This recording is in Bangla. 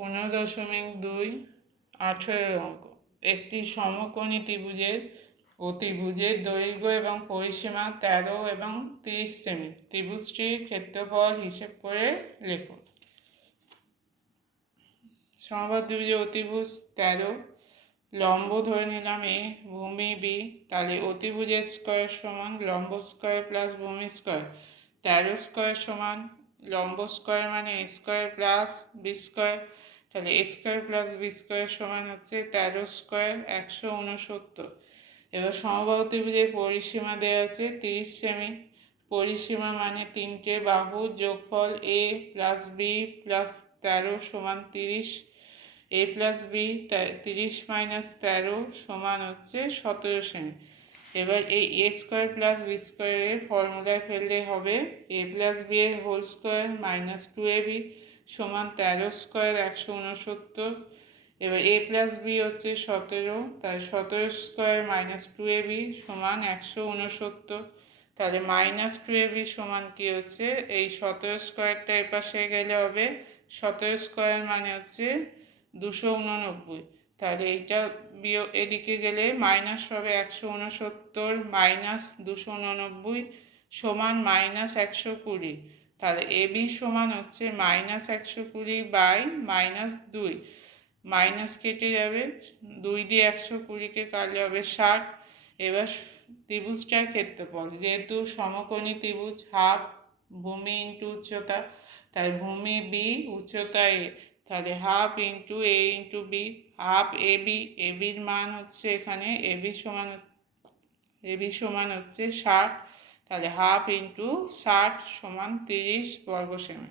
15.2 18 অঙ্ক। একটি সমকোণী ত্রিভুজের অতিভুজের দৈর্ঘ্য এবং পরিসীমা 13 এবং 30 সেমি। ত্রিভুজটির ক্ষেত্রফল হিসেব করে লিখুন। সমবাহু ত্রিভুজের অতিভুজ 13, লম্ব ধরে নিলাম এ, ভূমি বি, তাহলে অতিভুজের স্কয়ার সমান লম্ব স্কয়ার প্লাস ভূমি স্কয়ার। 13 স্কয়ার সমান লম্ব স্কয়ার মানে এ স্কয়ার প্লাস বি স্কয়ার, তাহলে এ স্কয়ার প্লাস বি স্কয়ার সমান হচ্ছে 13 স্কয়ার 169। এবার সমবাহু ত্রিভুজের পরিসীমা দেওয়া আছে 30 সেমি। পরিসীমা মানে তিনটে বাহুর যোগফল এ প্লাস বি প্লাস 13 সমান 30। এ প্লাস বি 30 মাইনাস 13 সমান হচ্ছে 17 সেমি। এবার এই এ স্কোয়ার প্লাস বি স্কোয়ারের ফর্মুলায় ফেললে হবে এ প্লাস বি এর হোল স্কোয়ার মাইনাস 2ab সমান 13 স্কোয়ার 169। এবার এ প্লাস বি হচ্ছে 17, তাই 17 স্কোয়ার মাইনাস 2ab সমান 169। তাহলে মাইনাস 2ab সমান কি হচ্ছে, এই 17 স্কোয়ারটা এপাশে গেলে হবে 17 স্কোয়ার মানে হচ্ছে 289। তাহলে এইটা বিয়োগ এদিকে গেলে মাইনাস হবে 169 মাইনাস 289 সমান মাইনাস 120। তাহলে এ বি সমান হচ্ছে মাইনাস 120 বাই মাইনাস 2, মাইনাস কেটে যাবে, 2 দিয়ে 120কে কাটলে হবে 60। এবার ত্রিভুজটার ক্ষেত্রফল, যেহেতু সমকোণী ত্রিভুজ হাফ ভূমি ইন্টু উচ্চতা, তাই ভূমি বি উচ্চতা এ, তাহলে half into A into B, half A B, এ বির মান হচ্ছে এখানে এ বি সমান হচ্ছে 60, তাহলে হাফ ইন্টু 60 সমান 30 বর্গ সেমি।